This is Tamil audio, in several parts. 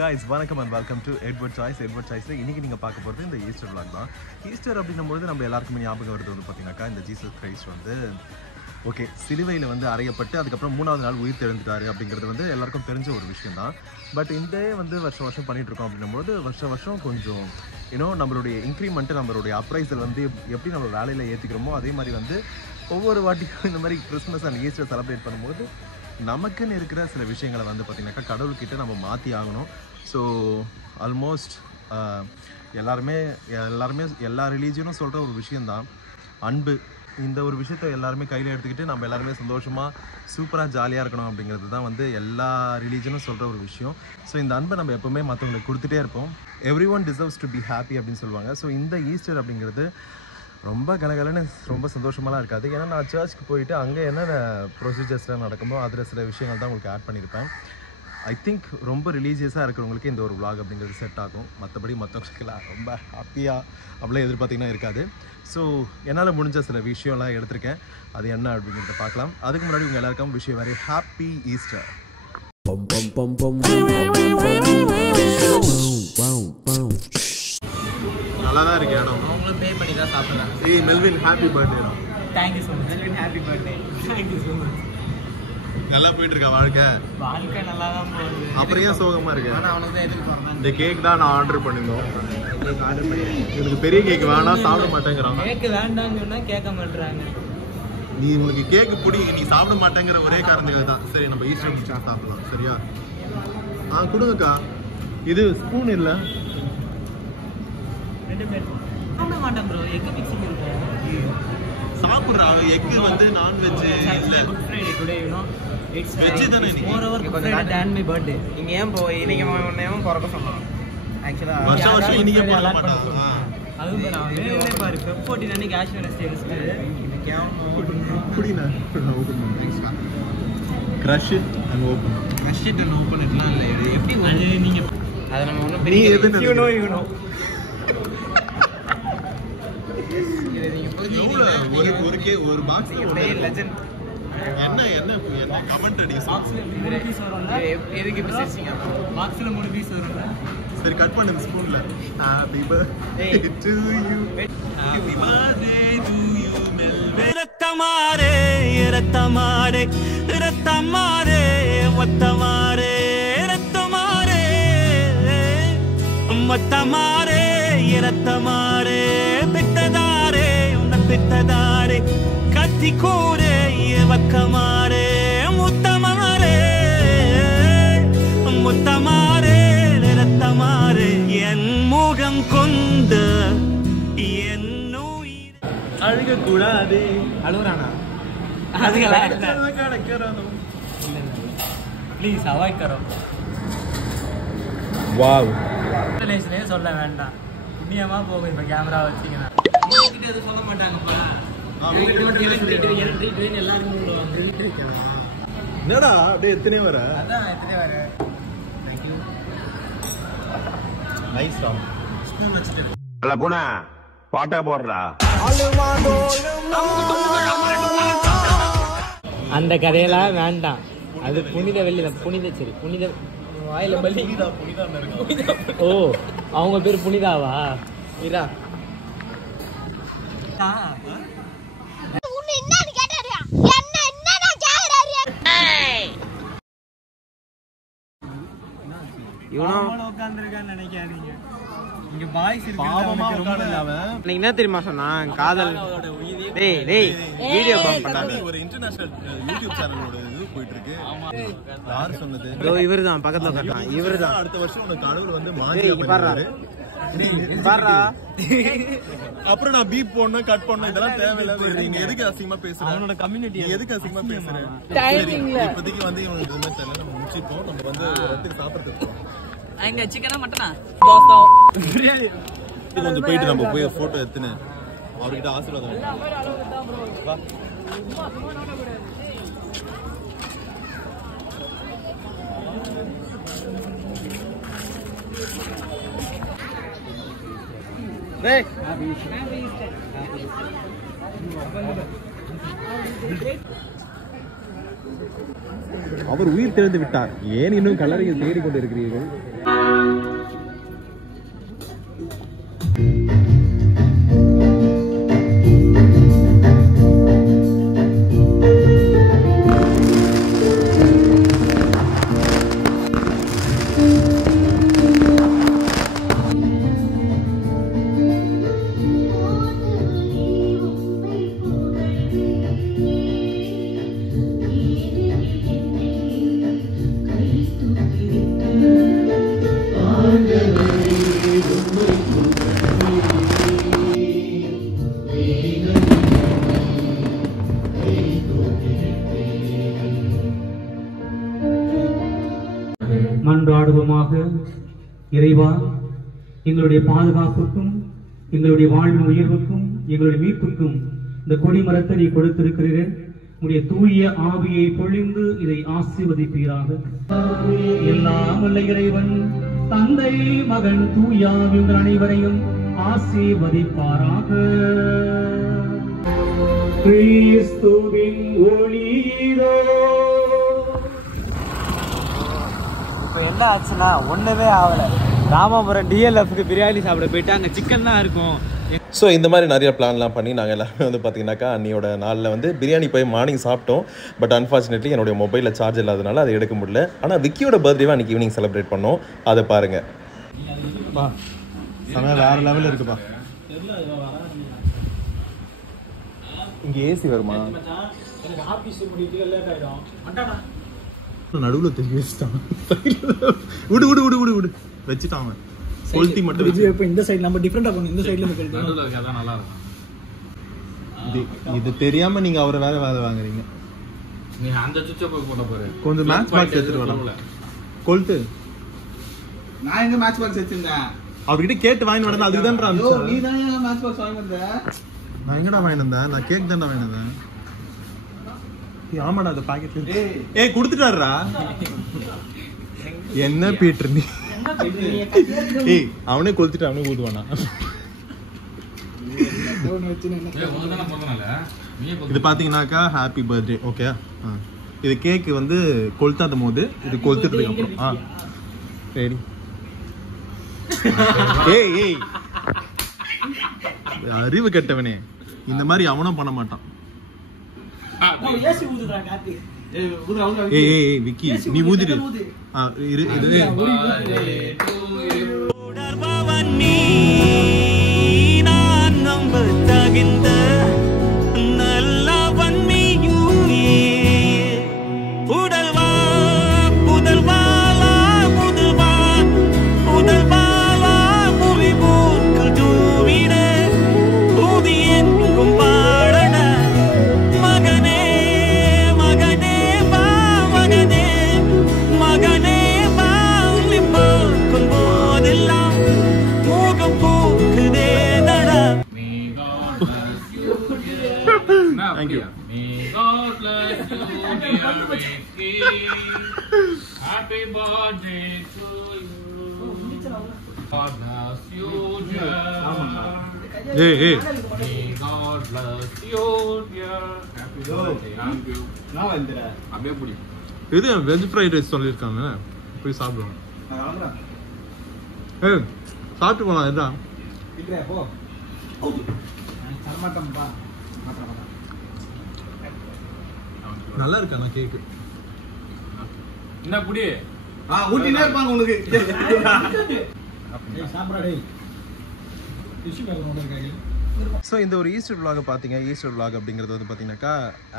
guys, வணக்கம் and welcome to Edward Choice. Edward Choiceல இன்னைக்கு நீங்க பார்க்க போறது இந்த ஈஸ்டர் vlog தான். ஈஸ்டர் அப்படிங்கும்போது நம்ம எல்லாருக்குமே ஞாபகம் வருது வந்து பாத்தீங்கன்னாக்கா இந்த ஜீசஸ் கிரைஸ்ட் வந்து ஓகே சிலுவையில் வந்து அறையப்பட்டு அதுக்கப்புறம் 3வது நாள் உயிர் தெழுந்துட்டாரு அப்படிங்கிறது வந்து எல்லாருக்கும் தெரிஞ்ச ஒரு விஷயம் தான். பட் இந்த வந்து வருஷம் பண்ணிட்டு இருக்கோம் அப்படின்னும்போது வருஷம் கொஞ்சம் நம்மளுடைய இன்க்ரிமெண்ட் நம்மளுடைய அப்ரைசல் வந்து எப்படி நம்ம வேலையில் ஏற்றிக்கிறோமோ அதே மாதிரி வந்து ஒவ்வொரு வாட்டியும் இந்த மாதிரி கிறிஸ்மஸ் அண்ட் ஈஸ்டர் செலிப்ரேட் பண்ணும்போது நமக்குன்னு இருக்கிற சில விஷயங்களை வந்து பார்த்திங்கனாக்கா கடவுள்கிட்ட நம்ம மாற்றி ஆகணும். ஸோ ஆல்மோஸ்ட் எல்லாருமே எல்லா ரிலீஜியனும் சொல்கிற ஒரு விஷயந்தான் அன்பு. இந்த ஒரு விஷயத்தை எல்லாருமே கையில் எடுத்துக்கிட்டு நம்ம எல்லாருமே சந்தோஷமாக சூப்பராக ஜாலியாக இருக்கணும் அப்படிங்கிறது தான் வந்து எல்லா ரிலீஜனும் சொல்கிற ஒரு விஷயம். ஸோ இந்த அன்பை நம்ம எப்போவுமே மற்றவங்களுக்கு கொடுத்துட்டே இருப்போம். Every one deserves to be happy அப்படின்னு சொல்லுவாங்க. ஸோ இந்த ஈஸ்டர் அப்படிங்கிறது ரொம்ப கலகலன்னு ரொம்ப சந்தோஷமாலாம் இருக்காது. ஏன்னா நான் சர்ச்சுக்கு போயிட்டு அங்கே என்னென்ன ப்ரொசீஜர்ஸ்லாம் நடக்குமோ அதில் சில விஷயங்கள் தான் உங்களுக்கு ஆட் பண்ணியிருப்பேன். ஐ திங்க் ரொம்ப ரிலீஜியஸாக இருக்கிறவங்களுக்கு இந்த ஒரு vlog அப்படிங்கிறது செட் ஆகும். மற்றபடி மற்றவங்களுக்குலாம் ரொம்ப ஹாப்பியாக அப்படிலாம் எதிர்பார்த்திங்கன்னா இருக்காது. ஸோ என்னால் முடிஞ்ச சில விஷயம்லாம் எடுத்திருக்கேன். அது என்ன அப்படிங்கிறத பார்க்கலாம். அதுக்கு முன்னாடி உங்கள் எல்லாருக்கும் விஷயம் வெரி ஹாப்பி ஈஸ்டர். நல்லா தான் இருக்கு இடம். அவங்களும் பே பண்ணி தான் சாப்பிட்றாங்க. ஏய் Melvin happy birthday. Thank you so much Melvin, happy birthday. Thank you so much. நல்லா போயிட்டு இருக்கா வாழ்க்கை? வாழ்க்கை நல்லா தான் போகுது. அப்புறம் ஏன் சோகமாக இருக்கு? ஆனால் அவனுக்கு தான் எதிர்பார்த்தேன். இந்த கேக் தான் நான் ஆர்டர் பண்ணியிருந்தோம். எனக்கு பெரிய கேக் வேணாம், சாப்பிட மாட்டேங்கிறான். கேக்கு வேண்டாம்னு சொன்னால் கேட்க மாட்டுறாங்க. நீ உங்களுக்கு கேக்கு பிடிக்கும், நீ சாப்பிட மாட்டேங்கிற ஒரே காரணத்துக்காக தான். சரி நம்ம ஈஸ்டர் முடிச்சா சாப்பிடலாம். சரியா? கொடுங்கக்கா. இது ஸ்பூன் இல்லை. 2 பேர் சாப்பிட மாட்டேன் ப்ரோ. எக் மிக்சிங் இருக்கும். சாப்பிட்றா. எக்கு வந்து நான்வெஜ் இல்லை. Good Friday today it's veg தானே நீ? 4 hour good Friday and my birthday. நீங்க ஏன் போய் இன்னைக்கு ஒண்ணேவும் குறக்க சொல்லலாம். ஆக்சுவலா வருஷம் இன்னைக்கு போட மாட்டாங்க. அதுவும் நான் வேணும்னே பாரு ஃபெப் 14 அன்னைக்கு ஆஷ் வெனஸ்டே வச்சிட்டு குடினா ஓபன் பண்ணுங்க. Crush it and open. Crush it and open இட்லாம் இல்ல. இது எப்படி அது நீங்க அத நம்ம ஒண்ணு பெரிய you know இது நீங்க புரிஞ்சுக்கிட்டீங்க. ஒரு பாக்ஸ் அப்படியே லெஜெண்ட். என்ன கமெண்ட் அடி. பாக்ஸ்ல 3 பீஸ் வரும்ல. எதுக்கு இப்ப சிரிச்சீங்க? பாக்ஸ்ல 3 பீஸ் வரும்ல. சரி கட் பண்ணு இந்த ஸ்பூன்ல. Happy birthday to you. Happy birthday to you Melvin. இரத்தமாரே இரத்தமாரே இரத்தமாரே மொத்தமாரே இரத்தமாரே மொத்தமாரே இரத்தமாரே பித்ததாரே உன்ன பித்ததாரே கத்திக்கூரே வக்கமாரே முத்தமாரே முத்தமாரே இரத்தமாரே என் முகம் கொண்ட என் அழுக கூடாது. அழுகுறானா? ப்ளீஸ் அவாய்ட் கரோ. வாவ். இன்ஸ்டலேஷனே சொல்ல வேண்டாம். புண்ணியமா போகும் இப்ப கேமரா வச்சீங்கன்னா. கிட்ட எதுவும் சொல்ல மாட்டாங்கப்பா. எல்லாருக்கும் சொல்லுவாங்க. என்னடா அப்படியே எத்தனை வர? அதான் எத்தனை வர. தேங்க்யூ. Nice song. ஸ்பூன் வச்சிட்டு அல்ல போனா பாட்டா போடுறா. அந்த கதையெல்லாம் வேண்டாம். அது புனித வெள்ளி தான். புனித சரி புனித வாயில பள்ளி. ஓ அவங்க பேர் புனிதாவா? இரா நினைக்காதீங்க. இங்க பாய்ஸ் என்ன தெரியுமா சொன்னான்? காதல் வீடியோ பண்ணாங்க. ஒரு இன்டர்நேஷனல் யூடியூப் சேனலோட இது போயிட்டு இருக்கு. யார் சொன்னது? இவர்தான் பக்கத்துல கட்டான். இவர்தான் அடுத்த வருஷம் உனக்கு கடவுள் வந்து மாத்தி பாரு. அப்புறம் நான் பீப் போடணும் கட் பண்ணணும் இதெல்லாம் தேவையில்லாத. நீ எதுக்கு அசிங்கமா பேசுற? அவனோட கம்யூனிட்டி எதுக்கு அசிங்கமா பேசுற? இப்போதைக்கு வந்து இவனுக்கு எதுவுமே தெரியல. நம்ம முடிச்சிட்டோம். நம்ம வந்து இடத்துக்கு சாப்பிட்றதுக்கு எங்க சிக்கனா மட்டனா கொஞ்சம் போயிட்டு நம்ம போய் போட்டோ எடுத்துன்னு அவர்கிட்ட ஆசீர்வாதம். அவர் உயிர் தெழுந்து விட்டார். ஏன் இன்னும் கல்லறையில் தேடிக்கொண்டிருக்கிறீர்கள்? மன்றாடுவோமாக. இறைவா, எங்களுடைய பாதுகாப்புக்கும் எங்களுடைய வாழ்வின் உயர்வுக்கும் எங்களுடைய மீட்புக்கும் இந்த கொடிமரத்தை நீ கொடுத்திருக்கிறீர்கள். உடைய தூய ஆவியை பொழிந்து இதை ஆசீர்வதிப்பீராக. எல்லாம் வல்ல இறைவன் தந்தை, மகன், தூய ஆவி உங்கள் அனைவரையும் ஆசீர்வதிப்பாராக. கிறிஸ்துவின் ஒளியிலோ. இப்போ என்ன ஆச்சுன்னா ஒன்றுமே ஆகலை. ராமாபுரம் டிஎல்எஃப்க்கு பிரியாணி சாப்பிட போயிட்டு அங்கே சிக்கன் தான் இருக்கும். ஸோ இந்த மாதிரி நிறைய பிளான்லாம் பண்ணி நாங்கள் எல்லாருமே வந்து பார்த்தீங்கன்னாக்கா அன்னியோட நாளில் வந்து பிரியாணி போய் மார்னிங் சாப்பிட்டோம். பட் அன்ஃபார்ச்சுனேட்லி என்னுடைய மொபைலில் சார்ஜ் இல்லாதனால அதை எடுக்க முடியல. ஆனால் விக்கியோட பர்த்டேவை அன்றைக்கி ஈவினிங் செலிப்ரேட் பண்ணோம். அதை பாருங்கள். வேறு லெவலில் இருக்குப்பா. இங்கே ஏசி வருமா? நடுவில் தெரிஞ்சு வச்சுட்டான். விடு விடு விடு விடு விடு வச்சுட்டான். கொளுத்தி மட்டும் இப்போ இந்த சைடு நம்ம டிஃபரெண்டா பண்ணோம். இந்த சைடுல நடுவுல அதான் நல்லா இருக்கும். இது தெரியாம நீங்க அவரை வேற வாங்குறீங்க. நீ அந்த சுவிட்சை போய் போட போற. கொஞ்சம் மேட்ச் பாக்ஸ் எடுத்துட்டு வரலாம். கொளுத்து. நான் எங்க மேட்ச் பாக்ஸ் வச்சிருந்தேன். அவர்கிட்ட கேட்டு வாங்கி வரணும். அதுக்கு தான் ஐயோ, நீ தான் மேட்ச் பாக்ஸ் வாங்கி வந்த. நான் எங்கடா வாங்கி வந்தேன்? நான் கேக் தான்டா வாங்கி வந்தேன். ஆமாடா அந்த பாக்கெட்ல. ஏய் கொடுத்துட்டாருடா. என்ன பீட்டர் நீ? ஏய் அவனே கொளுத்திட்டு அவனே ஊதுவானா? இது பாத்தீங்கன்னாக்கா ஹாப்பி பர்த்டே. ஓகே, இது கேக் வந்து கொளுத்தாத போது இது கொளுத்துட்டு அப்புறம் சரி. ஏய் ஏய் அறிவு கெட்டவனே, இந்த மாதிரி அவனும் பண்ண மாட்டான். ஏய் ஏய் விக்கி நீ ஊதிடு. இரு இது உணர்பவன் நீ, நான் நம்ப தகுந்த நல்லவன் நீயே. உடல்வா புதல்வாலா புதல்வா புதல்வாலா புவி பூக்கு தூவிட ஊதி எங்கும் பாடட மகனே மகனே வா மகனே மகனே வா உன்னை பார்க்கும் போதெல்லாம் மூகம் பூக்குதே தடா. Thank you. May God bless you, dear Vicky. Happy birthday to you. God bless you, dear. ஏய் ஏய் May God bless you, dear. Happy birthday. Thank you. நான் வந்துறேன். அப்படியே புடி. இது வெஜ் ஃப்ரைட் ரைஸ் சொல்லியிருக்காங்க. போய் சாப்பிடுவோம். ஏய் சாப்பிட்டு போலாம். இதுதான் இல்ல போ. சர்மாட்டம்பா. நல்லா இருக்கா நான் கேக்கு? என்ன புடி? ஊட்டினே இருப்பாங்க உங்களுக்கு. சாப்பிடா டேய். டிஷ்யூ பேப்பர் நோட் இருக்காங்க. ஸோ இந்த ஒரு ஈஸ்டர் விலாகை பார்த்தீங்க. ஈஸ்டர் விலாக் அப்படிங்கிறது வந்து பார்த்தீங்கன்னாக்கா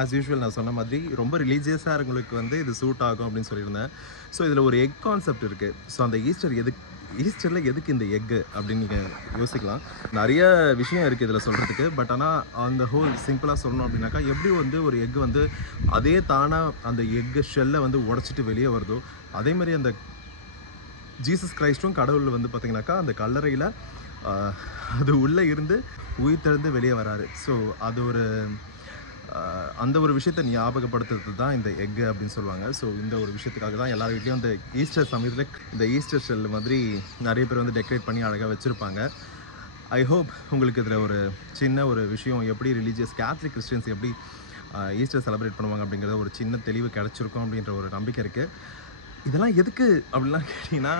ஆஸ் யூஷுவல் நான் சொன்ன மாதிரி ரொம்ப ரிலீஜியஸாக இருக்கவங்களுக்கு வந்து இது சூட் ஆகும் அப்படின்னு சொல்லியிருந்தேன். ஸோ இதில் ஒரு எக் கான்செப்ட் இருக்குது. ஸோ அந்த ஈஸ்டரில் எதுக்கு இந்த எக்கு அப்படின்னு நீங்கள் யோசிக்கலாம். நிறைய விஷயம் இருக்குது இதில் சொல்கிறதுக்கு. பட் ஆனால் அந்த ஹோல் சிம்பிளாக சொல்லணும் அப்படின்னாக்கா எப்படி வந்து ஒரு எக்கு வந்து அதே தானாக அந்த எக்கு ஷெல்லை வந்து உடச்சிட்டு வெளியே வருதோ அதே மாதிரி அந்த ஜீசஸ் கிரைஸ்டும் கடவுள் வந்து பார்த்திங்கனாக்கா அந்த கல்லறையில் அது உள்ளே இருந்து உயிர் தெழுந்து வெளியே வராரு. ஸோ அது ஒரு அந்த ஒரு விஷயத்தை ஞாபகப்படுத்துறது தான் இந்த எக்கு அப்படின்னு சொல்லுவாங்க. ஸோ இந்த ஒரு விஷயத்துக்காக தான் எல்லார் வீட்லேயும் இந்த ஈஸ்டர் சமயத்தில் இந்த ஈஸ்டர் ஷெல் மாதிரி நிறைய பேர் வந்து டெக்கரேட் பண்ணி அழகாக வச்சுருப்பாங்க. ஐ ஹோப் உங்களுக்கு இதில் ஒரு சின்ன ஒரு விஷயம் எப்படி ரிலீஜியஸ் கேத்தலிக் கிறிஸ்டியன்ஸ் எப்படி ஈஸ்டர் செலிப்ரேட் பண்ணுவாங்க அப்படிங்கிறத ஒரு சின்ன தெளிவு கிடச்சிருக்கும் அப்படின்ற ஒரு நம்பிக்கை இருக்குது. இதெல்லாம் எதுக்கு அப்படின்லாம் கேட்டிங்கன்னா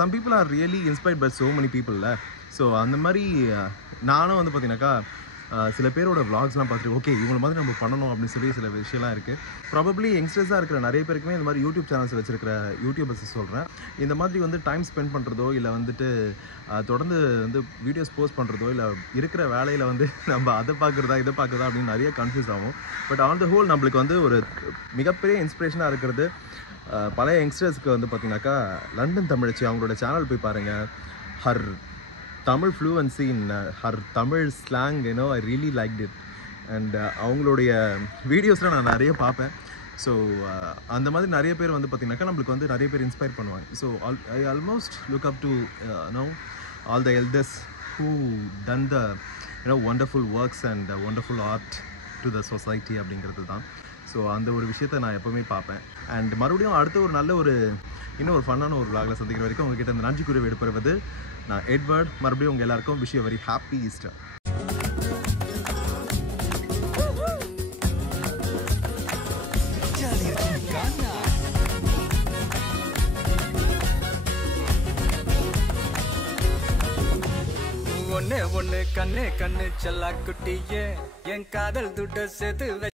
some people are really inspired by so many பீப்புளில். ஸோ அந்த மாதிரி நானும் வந்து பார்த்தீங்கன்னாக்கா சில பேரோட விளாக்ஸ்லாம் பார்த்துட்டு ஓகே இவங்களை மாதிரி நம்ம பண்ணணும் அப்படின்னு சொல்லி சில விஷயம்லாம் இருக்குது. ப்ராபப்ளி யங்ஸ்டர்ஸாக இருக்கிற நிறைய பேருக்குமே இந்த மாதிரி யூடியூப் சேனல்ஸ் வச்சுருக்கிற யூடியூபர்ஸ் சொல்கிறேன். இந்த மாதிரி வந்து டைம் ஸ்பெண்ட் பண்ணுறதோ இல்லை வந்துட்டு தொடர்ந்து வந்து வீடியோஸ் போஸ்ட் பண்ணுறதோ இல்லை இருக்கிற வேலையில் வந்து நம்ம அதை பார்க்குறதா இதை பார்க்குறதா அப்படின்னு நிறைய கன்ஃபியூஸ் ஆகும். பட் ஆன் த ஹோல் நம்மளுக்கு வந்து ஒரு மிகப்பெரிய இன்ஸ்பிரேஷனாக இருக்கிறது பல யங்ஸ்டர்ஸ்க்கு வந்து பார்த்திங்கனாக்கா லண்டன் தமிழச்சி அவங்களோட சேனல் போய் பாருங்கள். Her Tamil fluency in her Tamil slang I really liked it. And அவங்களுடைய வீடியோஸ்லாம் நான் நிறைய பார்ப்பேன். ஸோ அந்த மாதிரி நிறைய பேர் வந்து பார்த்தீங்கன்னாக்கா நம்மளுக்கு வந்து நிறைய பேர் இன்ஸ்பயர் பண்ணுவாங்க. So I almost look up to all the elders who done the wonderful works and wonderful art to the society அப்படிங்கிறது தான். ஸோ அந்த ஒரு விஷயத்தை நான் எப்போவுமே பார்ப்பேன். அண்ட் மறுபடியும் அடுத்த ஒரு நல்ல ஒரு இன்னும் ஒரு ஃபன்னான ஒரு vlogல சந்திக்கிற வரைக்கும் உங்ககிட்ட இந்த நன்றி கூறி விடுபடுவது நான் எட்வர்ட். மறுபடியும் உங்கள் எல்லாருக்கும் wish you very happy Easter. ஒண்ணு ஒண்ணு கண்ணு கண்ணு செல்லா குட்டியே என் காதல் துட்ட சேர்த்து